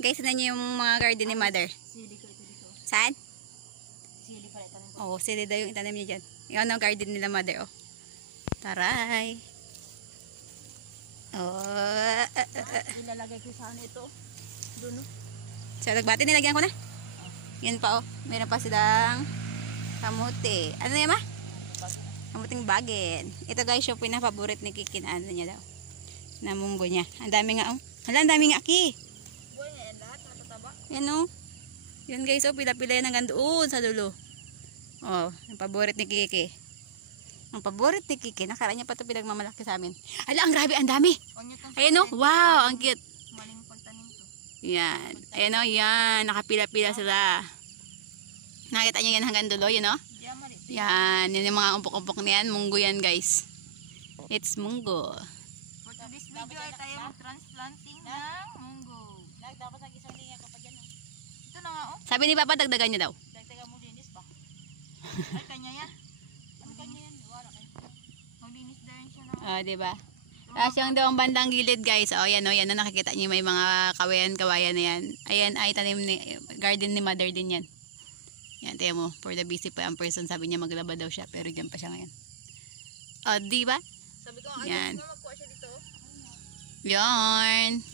Guys, na niyo yung mga garden ni Mother. Sili ko ito dito. Saan? Sili pala itanim ko. Oo, sili daw yung itanim niya dyan. Yung ano, garden nila Mother, oh. Taray. Oh. Ilalagay ko saan ito. Doon, no? So, nagbati, nilagyan ko na. Yan pa, oh. Meron pa silang kamuti. Ano yan, ma? Kamuting bagin. Ito guys, yung pinapaborit ni Kikin. Ano niya daw? Na munggo niya. Ang dami nga, oh. Hala, ang dami nga, Ki. Buhay na yan lahat, natataba. Yan, oh. Yan guys, oh. Pila-pila yan hanggang doon sa dulo. Oh, ang paborit ni Kiki. Ang paborit ni Kiki. Nakaraan niya pa ito pinagmamalaki sa amin. Ala, ang grabe, ang dami. Ayan, oh. Wow, ang cute. Maling pagtanim to. Yan. Ayan, oh. Yan. Nakapila-pila sila. Nakita niyo yan hanggang dulo, yun, oh. Yan. Yan yung mga umpok-umpok na yan. Munggo yan, guys. It's munggo. For today's video ay tayo mag-transplanting ng munggo. Dapat nag-isang linya ka pa dyan. Ito na nga, oh. Sabi ni Papa, dagdagan niya daw. Dagdagan mo linis ba? Ay, kanya yan. Ano kanya yan? Wala kayo. Maglinis din siya na. Oh, diba? Tapos yung doong bandang gilid, guys. Oh, yan, oh. Yan, oh. Nakikita niyo may mga kawayan na yan. Ayan, ay tanim ni, garden ni Mother din yan. Yan, tiyan mo. For the busy pa ang person, sabi niya maglaba daw siya. Pero dyan pa siya ngayon. O, diba? Sabi ko, yan. magkuha siya dito. Yarn.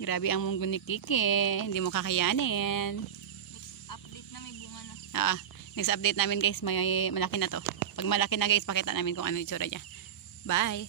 Grabe ang munggo ni Kiki. Hindi mo kakayanin. Next update na may bunga na. Next update namin guys, may malaki na to. Pag malaki na guys, pakita namin kung ano yung itsura niya. Bye!